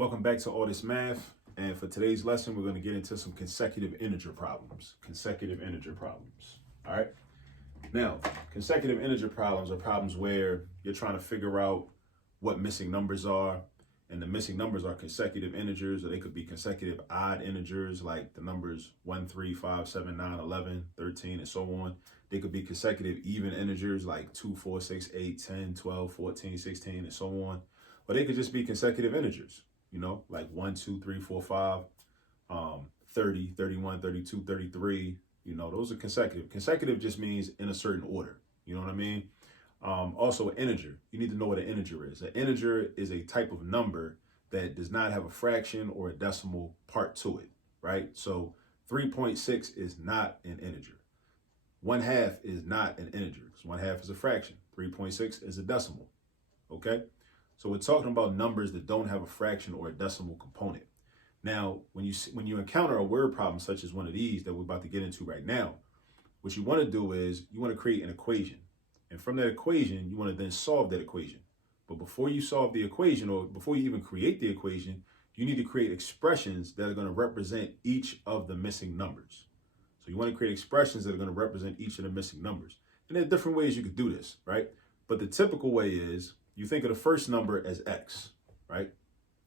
Welcome back to All This Math. And for today's lesson, we're going to get into some consecutive integer problems. Consecutive integer problems. All right. Now, consecutive integer problems are problems where you're trying to figure out what missing numbers are. And the missing numbers are consecutive integers, or they could be consecutive odd integers like the numbers 1, 3, 5, 7, 9, 11, 13, and so on. They could be consecutive even integers like 2, 4, 6, 8, 10, 12, 14, 16, and so on. Or they could just be consecutive integers, like 1, 2, 3, 4, 5, 30, 31, 32, 33. Those are consecutive. Consecutive just means in a certain order. You know what I mean? Also, an integer. You need to know what an integer is. An integer is a type of number that does not have a fraction or a decimal part to it, right? So 3.6 is not an integer. 1/2 is not an integer because 1/2 is a fraction. 3.6 is a decimal, okay? So we're talking about numbers that don't have a fraction or a decimal component. Now, when you encounter a word problem such as one of these that we're about to get into right now, what you want to do is you want to create an equation. And from that equation, you want to then solve that equation. But before you solve the equation, or before you even create the equation, you need to create expressions that are going to represent each of the missing numbers. So you want to create expressions that are going to represent each of the missing numbers. And there are different ways you could do this, right? But the typical way is you think of the first number as x, right?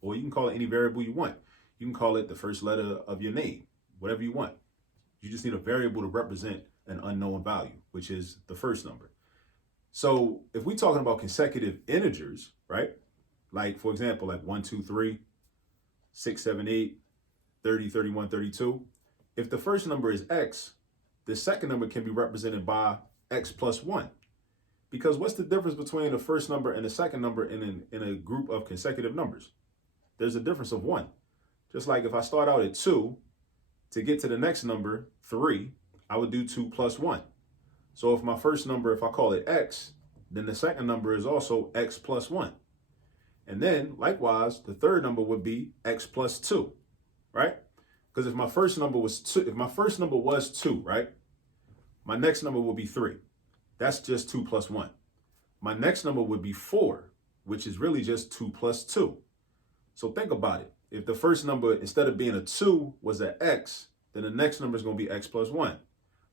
Or you can call it any variable you want. You can call it the first letter of your name, whatever you want. You just need a variable to represent an unknown value, which is the first number. So if we're talking about consecutive integers, right? Like, for example, like 1, 2, 3, 6, 7, 8, 30, 31, 32. If the first number is x, the second number can be represented by x plus 1. Because what's the difference between the first number and the second number in a group of consecutive numbers? There's a difference of 1. Just like if I start out at 2, to get to the next number, 3, I would do 2 plus 1. So if my first number, if I call it x, then the second number is also x plus 1. And then, likewise, the third number would be x plus 2, right? Because if my first number was 2, right? My next number will be 3. That's just 2 plus 1. My next number would be 4, which is really just 2 plus 2. So think about it. If the first number, instead of being a 2, was an x, then the next number is going to be x plus 1.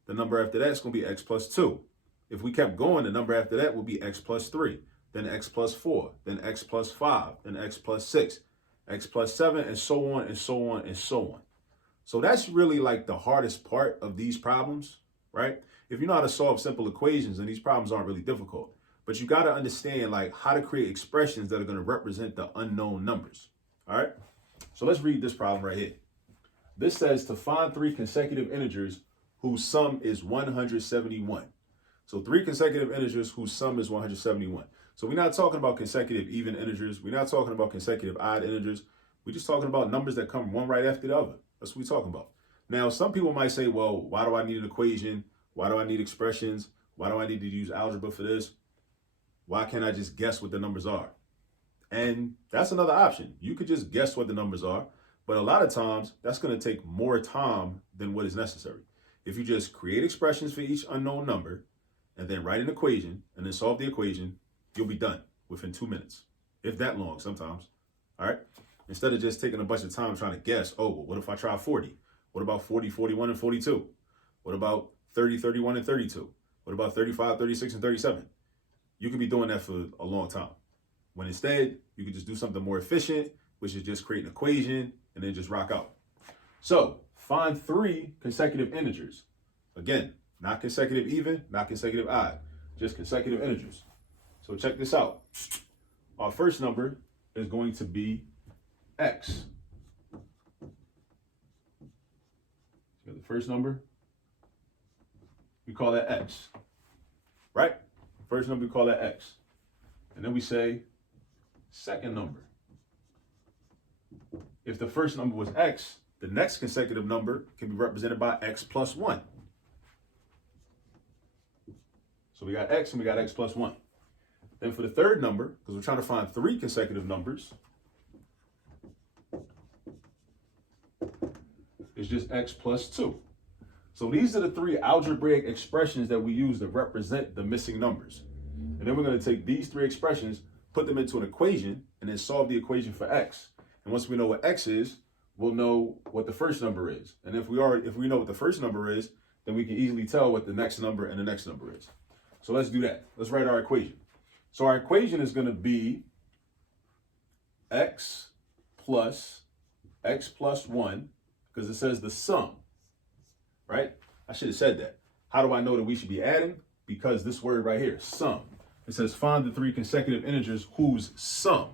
The number after that is going to be x plus 2. If we kept going, the number after that would be x plus 3, then x plus 4, then x plus 5, then x plus 6, x plus 7, and so on and so on and so on. So that's really like the hardest part of these problems, right? If you know how to solve simple equations, then these problems aren't really difficult. But you got to understand like how to create expressions that are going to represent the unknown numbers, all right? So let's read this problem right here. This says to find 3 consecutive integers whose sum is 171. So 3 consecutive integers whose sum is 171. So we're not talking about consecutive even integers. We're not talking about consecutive odd integers. We're just talking about numbers that come one right after the other. That's what we're talking about. Now, some people might say, well, why do I need an equation? Why do I need expressions? Why do I need to use algebra for this? Why can't I just guess what the numbers are? And that's another option. You could just guess what the numbers are, but a lot of times that's going to take more time than what is necessary. If you just create expressions for each unknown number and then write an equation and then solve the equation, you'll be done within 2 minutes, if that long sometimes, all right? Instead of just taking a bunch of time trying to guess, oh, well, what if I try 40? What about 40, 41, and 42? What about 30, 31, and 32? What about 35, 36, and 37? You could be doing that for a long time. When instead, you could just do something more efficient, which is just create an equation and then just rock out. So find 3 consecutive integers. Again, not consecutive even, not consecutive odd, just consecutive integers. So check this out. Our first number is going to be x. So the first number, we call that x, right? First number, we call that x. And then we say second number. If the first number was x, the next consecutive number can be represented by x plus 1. So we got x and we got x plus 1. Then for the third number, because we're trying to find 3 consecutive numbers, it's just x plus 2. So these are the 3 algebraic expressions that we use to represent the missing numbers. And then we're going to take these 3 expressions, put them into an equation, and then solve the equation for x. And once we know what x is, we'll know what the first number is. And if we know what the first number is, then we can easily tell what the next number and the next number is. So let's do that. Let's write our equation. So our equation is going to be x plus 1, because it says the sum, right? I should have said that. How do I know that we should be adding? Because this word right here, sum. It says find the 3 consecutive integers whose sum,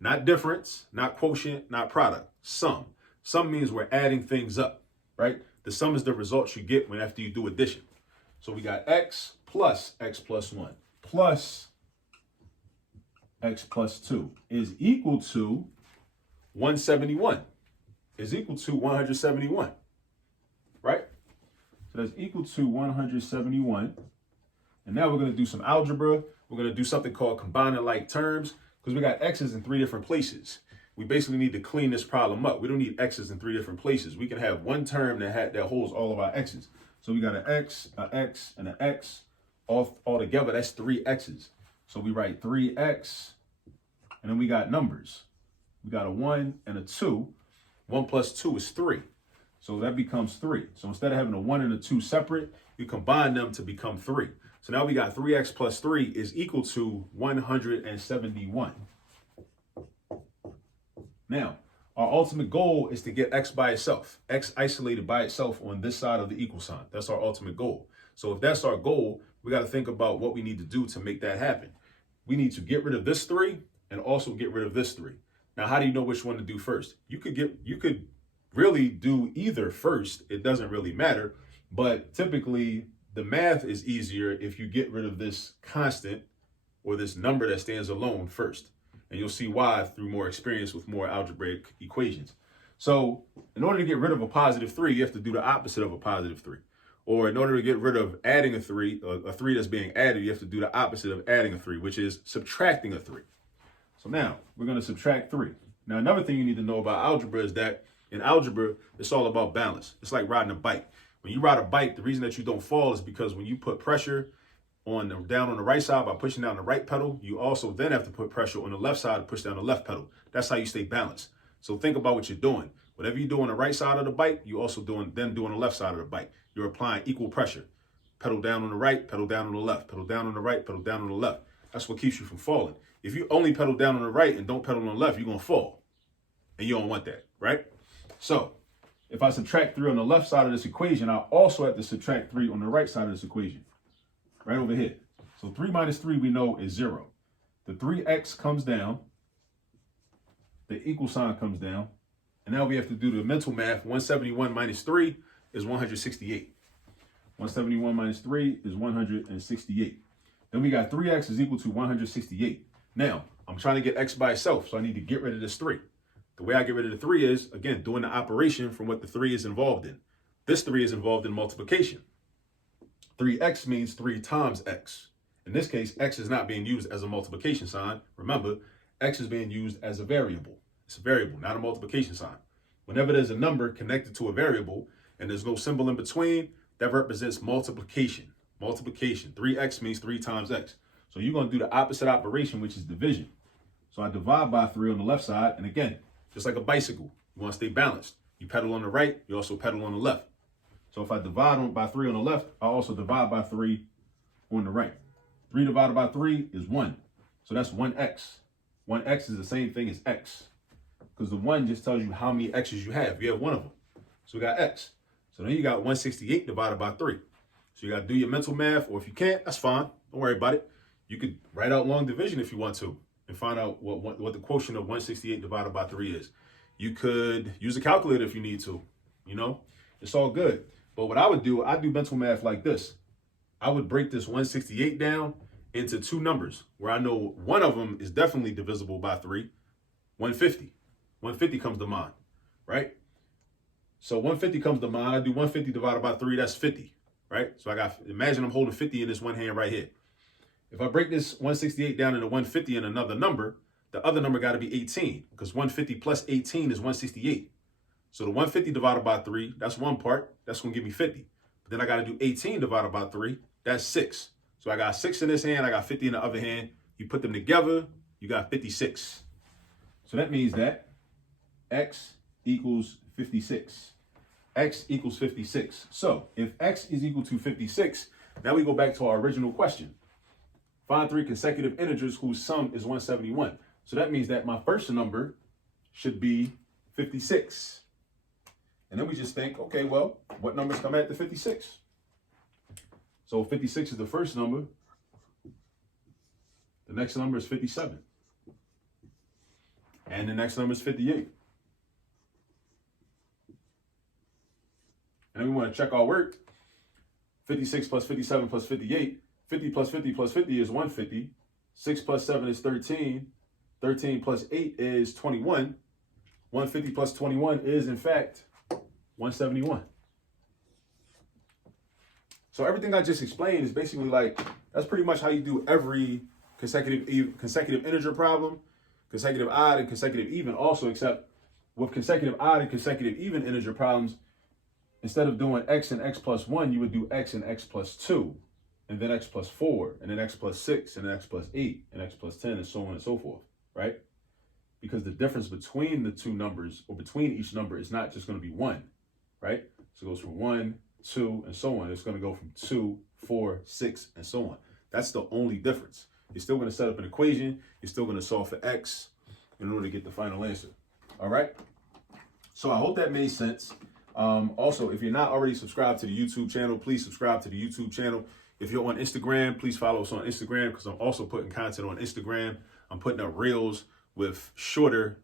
not difference, not quotient, not product, sum. Sum means we're adding things up, right? The sum is the results you get when after you do addition. So we got x plus 1 plus x plus 2 is equal to 171. Is equal to 171, right? So that's equal to 171. And now we're going to do some algebra. We're going to do something called combining like terms, because we got x's in 3 different places. We basically need to clean this problem up. We don't need x's in 3 different places. We can have one term that holds all of our x's. So we got an x, and an x all together. That's 3 x's. So we write 3x, and then we got numbers. We got a 1 and a 2. 1 plus 2 is 3. So that becomes 3. So instead of having a 1 and a 2 separate, you combine them to become 3. So now we got 3x plus 3 is equal to 171. Now, our ultimate goal is to get x by itself, x isolated by itself on this side of the equal sign. That's our ultimate goal. So if that's our goal, we got to think about what we need to do to make that happen. We need to get rid of this 3 and also get rid of this 3. Now, how do you know which one to do first? You could really do either first. It doesn't really matter. But typically, the math is easier if you get rid of this constant or this number that stands alone first. And you'll see why through more experience with more algebraic equations. So in order to get rid of a positive 3, you have to do the opposite of a positive 3. Or in order to get rid of adding a 3 that's being added, you have to do the opposite of adding a 3, which is subtracting a 3. So now we're going to subtract 3. Now, another thing you need to know about algebra is that in algebra, it's all about balance. It's like riding a bike. When you ride a bike, the reason that you don't fall is because when you put pressure down on the right side by pushing down the right pedal, you also then have to put pressure on the left side to push down the left pedal. That's how you stay balanced. So think about what you're doing. Whatever you do on the right side of the bike, you also doing on the left side of the bike. You're applying equal pressure. Pedal down on the right, pedal down on the left, pedal down on the right, pedal down on the left. That's what keeps you from falling. If you only pedal down on the right and don't pedal on the left, you're going to fall. And you don't want that, right? So if I subtract 3 on the left side of this equation, I also have to subtract 3 on the right side of this equation. Right over here. So 3 minus 3 we know is 0. The 3x comes down. The equal sign comes down. And now we have to do the mental math. 171 minus 3 is 168. 171 minus 3 is 168. Then we got 3x is equal to 168. Now, I'm trying to get x by itself, so I need to get rid of this 3. The way I get rid of the 3 is, again, doing the operation from what the 3 is involved in. This 3 is involved in multiplication. 3x means 3 times x. In this case, x is not being used as a multiplication sign. Remember, x is being used as a variable. It's a variable, not a multiplication sign. Whenever there's a number connected to a variable and there's no symbol in between, that represents multiplication. Multiplication. 3x means 3 times x. So you're going to do the opposite operation, which is division. So I divide by 3 on the left side. And again, just like a bicycle, you want to stay balanced. You pedal on the right, you also pedal on the left. So if I divide by 3 on the left, I also divide by 3 on the right. 3 divided by 3 is 1. So that's 1x. 1x is the same thing as x. Because the 1 just tells you how many x's you have. You have one of them. So we got x. So then you got 168 divided by 3. So you got to do your mental math, or if you can't, that's fine. Don't worry about it. You could write out long division if you want to and find out what the quotient of 168 divided by 3 is. You could use a calculator if you need to. You know, it's all good. But what I would do mental math like this. I would break this 168 down into 2 numbers where I know one of them is definitely divisible by 3, 150. 150 comes to mind, right? So 150 comes to mind. I do 150 divided by 3, that's 50, right? So imagine I'm holding 50 in this one hand right here. If I break this 168 down into 150 and another number, the other number got to be 18 because 150 plus 18 is 168. So the 150 divided by 3, that's one part. That's going to give me 50. But then I got to do 18 divided by 3. That's 6. So I got 6 in this hand. I got 50 in the other hand. You put them together, you got 56. So that means that x equals 56. X equals 56. So if x is equal to 56, now we go back to our original question. Find three consecutive integers whose sum is 171. So that means that my first number should be 56. And then we just think, okay, well, what numbers come after 56? So 56 is the first number. The next number is 57. And the next number is 58. And then we want to check our work. 56 plus 57 plus 58. 50 plus 50 plus 50 is 150. 6 plus 7 is 13. 13 plus 8 is 21. 150 plus 21 is, in fact, 171. So everything I just explained is basically like, that's pretty much how you do every consecutive integer problem, consecutive odd and consecutive even also, except with consecutive odd and consecutive even integer problems, instead of doing x and x plus 1, you would do x and x plus 2, and then x plus 4, and then x plus 6, and then x plus 8, and x plus 10, and so on and so forth, right? Because the difference between the two numbers, or between each number, is not just going to be 1, right? So it goes from 1, 2, and so on. It's going to go from 2, 4, 6, and so on. That's the only difference. You're still going to set up an equation. You're still going to solve for x in order to get the final answer. All right? So I hope that made sense. Also, if you're not already subscribed to the YouTube channel, please subscribe to the YouTube channel. If you're on Instagram, please follow us on Instagram, because I'm also putting content on Instagram. I'm putting up reels with shorter,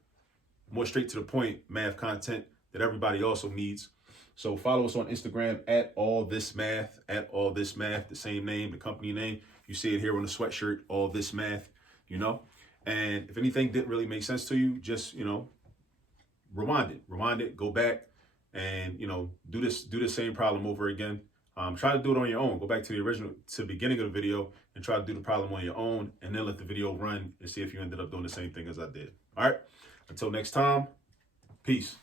more straight to the point math content that everybody also needs. So follow us on Instagram at all this math, the same name, the company name. You see it here on the sweatshirt, all this math, you know. And if anything didn't really make sense to you, just, you know, rewind it, go back and, you know, do the same problem over again. Try to do it on your own. Go back to the beginning of the video and try to do the problem on your own, and then let the video run and see if you ended up doing the same thing as I did. All right. Until next time, peace.